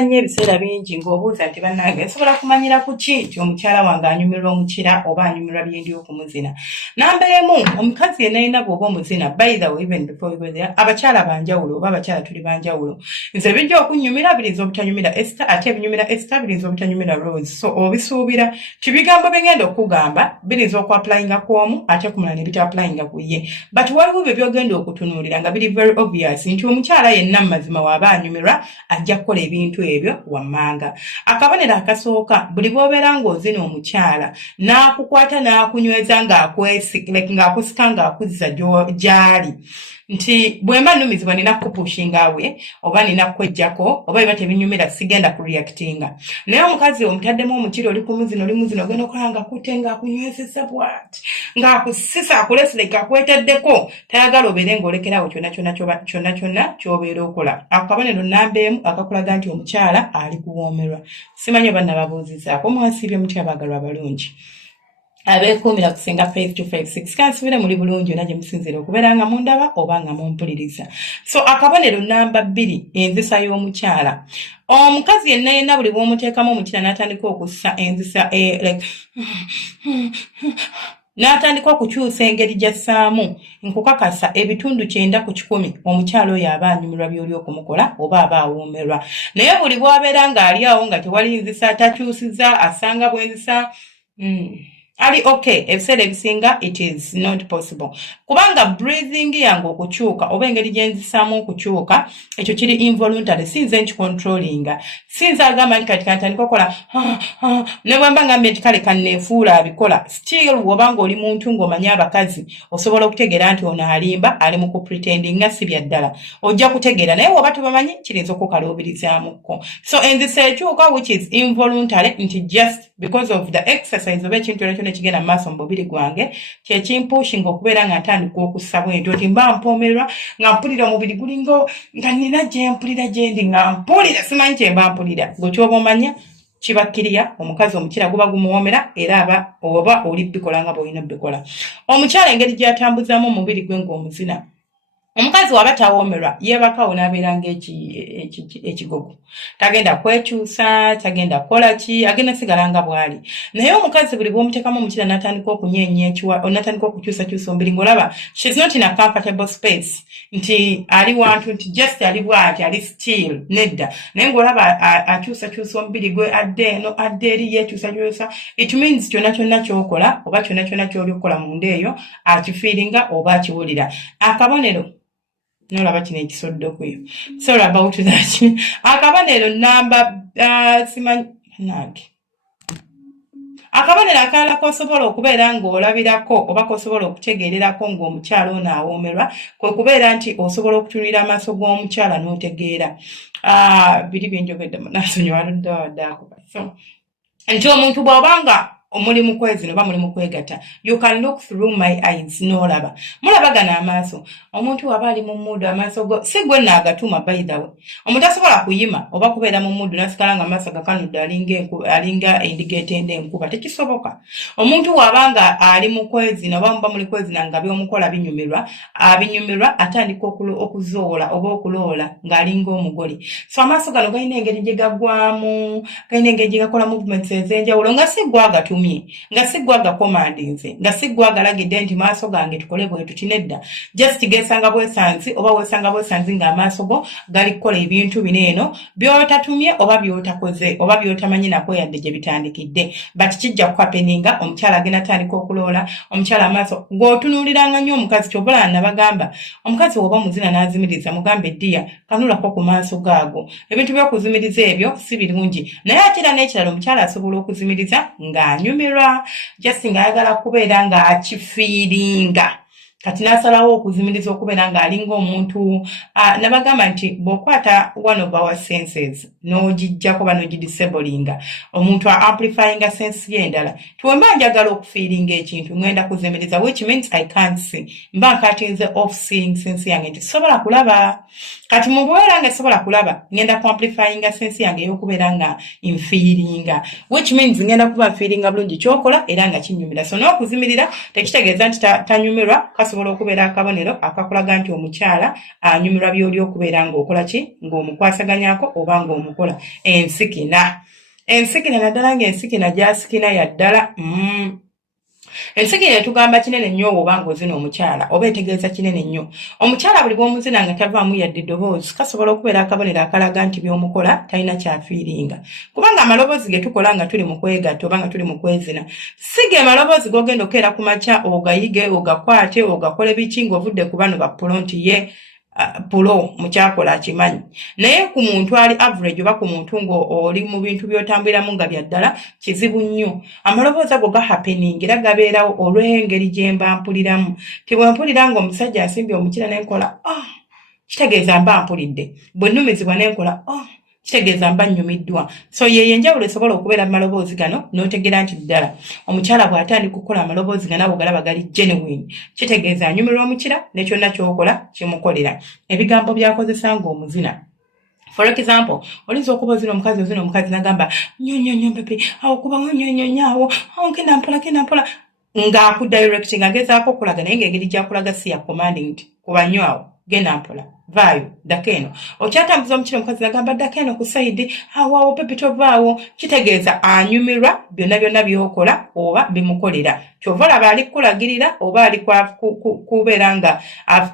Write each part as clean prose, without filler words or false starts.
Nsobola nnyo ebiseera bingi ng'obuuza nti bannange nsobola kumanyira ku ki nti omukyala wange anyumirwa omukira oba anyumirwa byendi okumuzina. Namba emu, omukazi yenna yenna bw'oba omuzina, by the way, even before we go there, abakyala banjawulo oba abakyala tuli banjawulo. Nze bijja okunyumira biriza obutanyumira Esther, ate ebinyumira Esther biriza obutanyumira Rose. So obisuubira kibigambo bigenda okugamba biriza okwapplyinga kw'omu ate kumulala ne bita-applyinga ku ye. But waliwo bye byogenda okutunuulira nga biri very obvious nti omukyala yenna mu mazima w'aba anyumirwa ajja kukola ebintu ebyo wammanga. Akabonero akasooka, buli bw'obeera ng'ozina omukyala n'akukwata n'akunyweza ng'akusika ng'akuzza gy'ali nti bwemba nnumizibwa nina kukupushinga awe oba nina kwejjako oba biba tebinyumira sigenda kureactinga. Naye omukazi omutaddemu omukiro oli kumuzina ogenda okola ng'akutte ng'akunywezezza bw'ati ng'akusisa akulesireka akwetaddeko tayagala obeere ng'olekerawo kyonna ky'obeera okola. Akabonero namba emu akakulaga nti omukyala ali kuwoomerwa. Simanyi oba nababuuzizaako mwasiibye mutya abaagalwa abalungi. Abeekuumira kusinga 5-256 kansubire muli bulungi yonna gye musinzira okubeera nga mundaba oba nga mumpuliriza. So akabonero namba 2 enzisa y'omukyala. Omukazi yenna yenna buli bw'omuteekamu omukira n'atandika okussa enzisa n'atandika okukyusa engeri gy'assaamu nkukakasa ebitundu 90 ku 10 omukyala oyo aba anyumirwa by'oli okumukola oba aba awoomerwa. Naye buli bw'abeera ng'ali awo nga tewali nzisa takyusiza asanga bwenzisa ali okay, ebiseera ebisinga it is not possible. Kubanga breathing yange okukyuka oba engeri gye nzisaamu okukyuka ekyo kiri involuntary, sinze nkicontrollinga. Sinze agamba nti kati kantandika okukola ne bwemba ngambe nti kale kanneefuula abikola. Still bw'obanga oli muntu ng'omanyi abakazi osobola okutegeera nti ono alimba ali mu kupretendinga si bya ddala. Ojja kutegeera naye bw'oba tobamanyi kirinza okukaluubirizaamuko. So enzisa ekyuka which is involuntary nti just because of the exercise oba ekintu ekyo kigenda maaso mu mubiri gwange kyekimpushinga okubeera nga ntandika okussa bwentyo nti mba mpoomerwa nga mpulira omubiri gulingo nga nina gye mpulira gyendi nga mpulira simanyi kye mba mpulira. Gwe kyoba omanya kibakkiriya omukazi omukira guba gumuwoomera era aba oba oli bikola nga bw'olina bikola. Omukyala engeri gy'atambuzaamu omubiri gwe ng'omuzina. Omukazi waba tawoomerwa yeebakawo n'abeera ng'ekigogo. Tagenda kwekyusa, tagenda kukola ki, agenda sigala nga bw'ali. Naye omukazi buli bw'omuteekamu omukira n'atandika okunyeenya n'atandika okukyusakyusa omubiri ng'olaba she's not in a comfortable space nti ali wantu nti just ali bw'ati ali still nedda. Naye ng'olaba akyusakyusa omubiri gwe adde eno adde eri yeekyusakyusa, it means kyonna kyonna ky'okola oba kyonna kyonna ky'oli okukola munda eyo akifiiringa oba akiwulira. Akabonero nolaba kino ekisoddokuyo. Sorry about that. Akabonero namba simanyi nange. Akabonero akalala k'osobola okubeera ng'olabirako oba k'osobola okutegeererako ng'omukyala ono awoomerwa kwe kubeera nti osobola okutunulira amaaso g'omukyala n'otegeera. Biri byenjogedde munaasonyiwa luddawaddaako. So nti omuntu bw'obanga omuli mu kwezina oba muli mu kwegatta, you can look through my eyes n'olaba. Mulabagana amaaso. Omuntu waba ali mu muddu amaaso go si gwe naagatuma by the way. Omuntu asobola kuyima oba kubeera mu muddu n'asigala nga amaaso gakanudde alinga endiga etenda enkuba. Tekisoboka. Omuntu wabanga ali mu kwezina oba muba muli kwezina nga by'omukola binyumirwa atandika okuzoola oba okuloola ng'alinga omugole. So amaaso gano galina engeri gye gaggwamu, galina engeri gye gakola movements ez'enjawulo nga si gwe agatumye, nga si gwe agakomandinze, nga si gwe agalagidde nti maaso gange tukole bwe tuti nedda. Just geesanga bwesanzi oba weesanga bwesanzi ng'amaaso go gali kukola ebintu bino eno by'otatumye oba by'otakoze oba by'otamanyi nako yadde gye bitandikidde. But kijja kukapeninga omukyala agenda atandika okuloola, omukyala amaaso g'otunuuliranga nnyo omukazi ky'obola nabagamba. Omukazi bw'oba muzina n'azimiriza mugambe eddiya kanulako ku maaso gaago. Ebintu by'okuzimiriza ebyo si birungi. Naye ate era n'ekirala omukyala asobola okuzimiriza ng'anyumirwa just ng'ayagala kubeera ng'akifiiringa. Kati n'asalawo okuzimiriza okubeera ng'alinga omuntu nabagamba nti bw'okwata one of our senses n'ogijjako ba n'ogidisablinga omuntu amplifyinga sense ye endala. Tiwemba njagala okufiiringa ekintu ngenda kuzimiriza which means I can't see. Mba nkatinze off seeing sense yange nti sobola kulaba. Kati mu bwera nga sobola kulaba ngenda ku amplifyinga sense yange y'okubeera nga infiiringa which means ngenda kuba nfiiringa bulungi ky'okola era nga kinyumira. So n'okuzimirira tekitegeeza nti tanyumirwa kasobola okubeera akabonero akakulaga nti omukyala anyumirwa by'oli okubeera ng'okola ki ng'omukwasaganyako oba ng'omukola ensikina naddala ng'ensikina gy'asikina yaddala ensikina etugamba kinene nnyo oba ng'ozina omukyala oba etegeeza kinene nnyo omukyala buli bw'omuzina nga tavaamu yadde eddoboozi kasobola okubeera akabonero akalaga nti by'omukola talina kyafiiringa kubanga amaloboozi ge tukola nga tuli mu kwegatta oba nga tuli mu kwezina si ge maloboozi g'ogenda okeera ku makya ogayige ogakwate ogakole biki ng'ovudde ku bano bapulo nti ye pulo mukyakola akimanyi naye ku muntu ali average oba ku muntu ng'oli mu bintu by'otambuliramu nga byaddala kizibu nnyo amaloboozi ago gahapening era gabeerawo olw'engeri gye mba mpuliramu ti bwe mpulira ng'omusajja asimbye omukira nenkola kitegeeza mba mpulidde bwe nnumizibwa nenkola kitegeeza mba nnyumiddwa so ye enjawulo esobola okubeera mu maloboozi gano n'otegeera nti ddala omukyala bw'atandika okukola amaloboozi gano abo galaba gali genuine kitegeeza anyumirwa omukira ne kyonna ky'okola kimukolera ebigambo by'akozesa ng'omuzina for example olinza okuba ozina omukazi n'agamba nnyonnyonnyo bebe awo kubawo nnyonnyonnyo awo genda mpola ng'akudirecting agezaako okulaga naye ng'engeri gy'akulaga si ya commanding nti kuba nnyo awo genda mpola vaayo ddako eno okyatambuza omukira omukazi nagamba ddako eno ku sayidi awo pepe tovaawo kitegeeza anyumirwa byonna by'okola oba bimukolera kyova olaba ali kukulagirira oba ali kubeera nga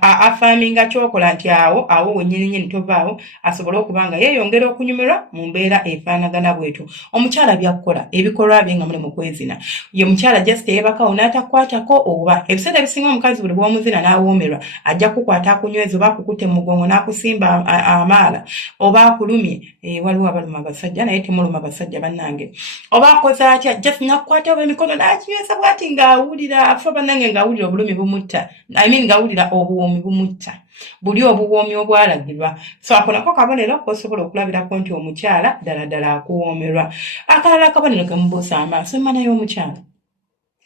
afaaminga kyokola nti awo wennyini tovaawo asobole okuba nga yeeyongera okunyumirwa mu mbeera efaanagana bwetu omukyala byakkola ebikolwa bye nga muli mu kwezina ye mukyala just yeebakawo n'atakwatako oba ebiseera ebisinga omukazi buli bw'omuzina n'awoomerwa ajja kukwata akunyweza oba akukutte mu mugongo n'akusimba amaala oba akulumye waliwo abaluma abasajja naye temuluma abasajja bannange oba akoze atya just nakukwata oba emikono n'akinyweza bw'ati ng'awulira afa bannange ng'awulira obulumi bumutta ng'awulira obuwoomi bumutta buli obuwoomi obwalagirwa so ako nako kabonero kosobola okulabirako nti omukyala ddala akuwoomerwa akalala akabonero ke mubuusa amaaso emmana y'omukyala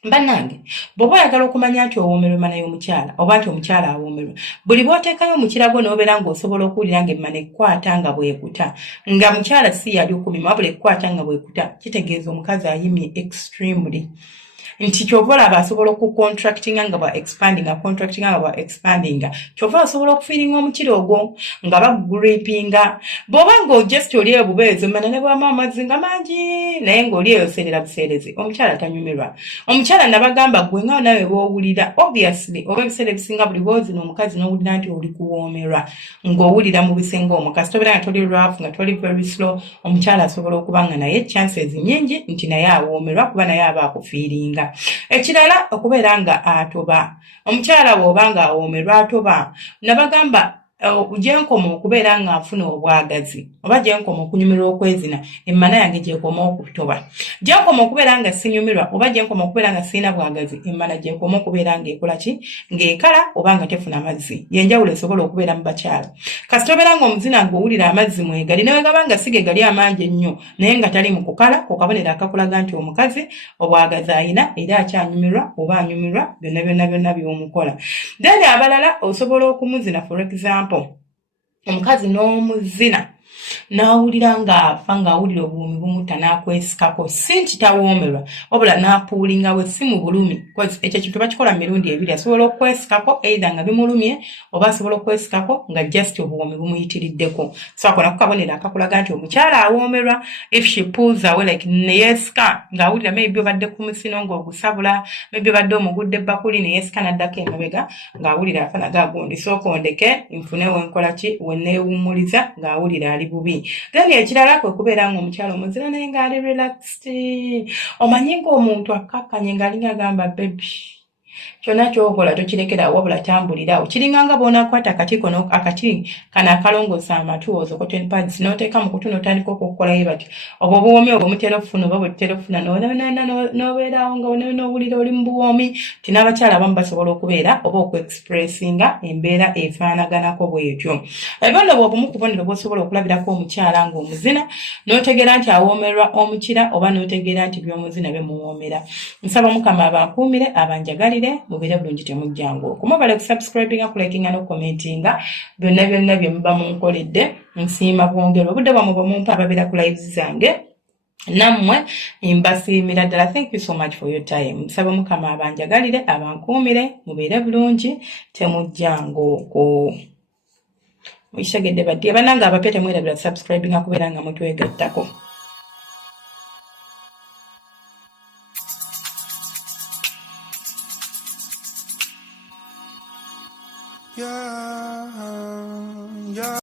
bannange bw'oba oyagala okumanya nti owoomerwa emmana y'omukyala oba nti omukyala awoomerwa buli bw'oteekayo omukirago n'obeera ng'osobola okuwulira ng'emmana ekkwata nga bwekuta nga mukyala si yali okumima wabula ekkwata nga bwekuta kitegeeza omukazi ayimye extremely nti kyova olaba asobola okucontractinga nga bwa expandinga kyova asobola okufiiringa omukira ogwo nga baguripinga bw'oba ng'ojesti oli eyo bubeezo mmana ne bwama amazzi nga mangi naye ng'oli eyo seerera buseerezi omukyala tanyumirwa omukyala nabagamba gwe nga nawe bw'owulira obviously oba ebiseera ebisinga buli bw'ozina omukazi n'owulira nti oli kuwoomerwa ng'owulira mu bisinga omukazi tobeera nga toli rough nga toli very slow omukyala asobola okuba nga naye chances nnyingi nti naye awoomerwa kuba naye aba akufiiringa ekirala okubeera nga atoba omukyala bw'oba nga awoomerwa atoba nabagamba gyenkoma okubeera nga nfuna obwagazi oba gyenkoma okunyumirwa okwezina emmana yange gyekoma okutoba gyenkoma okubeera nga sinyumirwa oba gyenkoma okubeera nga sirina bwagazi emmana gyekoma okubeera ng'ekola ki ng'ekala oba nga tefuna mazzi yenjawulo esobola okubeera mu bakyala kasita obeera ng'omuzina ng'owulira amazzi mwegali nawe gaba nga si ge gali amangi ennyo naye nga tali mu kukala kukabonero akakulaga nti omukazi obwagazi ayina era akyanyumirwa oba anyumirwa byonna by'omukola then abalala osobola okumuzina for example omukazi n'omuzina n'awulira ng'afa ng'awulira obuwoomi bumutta n'akwesikako si nti tawoomerwa wabula n'apuulinga we si mu bulumi ekyo kintu bakikola mu mirundi ebiri asobola okwesikako either nga bimulumye oba asobola okwesikako nga just obuwoomi bumuyitiriddeko so ako nako kabonero akakulaga nti omukyala awoomerwa if she pulls away like neyeesika ng'awulira maybe obadde ku musino ng'ogusabula maybe obadde omugudde ebbakuli neyeesika n'addako emabega ng'awulira afa nagagundi sooka ondeke nfune wenkola ki wenneewummuliza ng'awulira ali bubi then ekirala kwe kubeera ng'omukyala omuzira naye ng'ali relaxed omanyi ng'omuntu akakkanye ng'alinga agamba baby kyonna ky'okola tokirekera wabula tambulirawo kiringa nga bw'onaakwata akati kano akalongoosa amatu ozo cotton pads n'oteeka mu kutu n'otandika okukolayo bati obwo obuwoomi obwo mutera okufuna oba bwe tutera okufuna n'obeerawo nga n'owulira oli mu buwoomi ti n'abakyala abamu basobola okubeera oba okuexpressinga embeera efaanaganako bw'etyo ebyono bw'obumu ku bubonero bw'osobola okulabirako omukyala ng'omuzina n'otegeera nti awoomerwa omukira oba n'otegeera nti by'omuzina bimuwoomera nsaba mukama abankuumire abanjagalire mubeere bulungi temujjangu okumubale kusubscribinga kulikinga n'okukomentinga byonna bye muba munkoledde nsiima bwongero obudde bwamwe bwe mumpa ababeera ku lives zange nammwe mbasiimira ddala. Thank you so much for your time. Nsaba Mukama abanjagalire abankuumire mubeere bulungi temujjango muyisegedde baddi abananga abape temwerabira subscribing akubeera nga mutwegattako.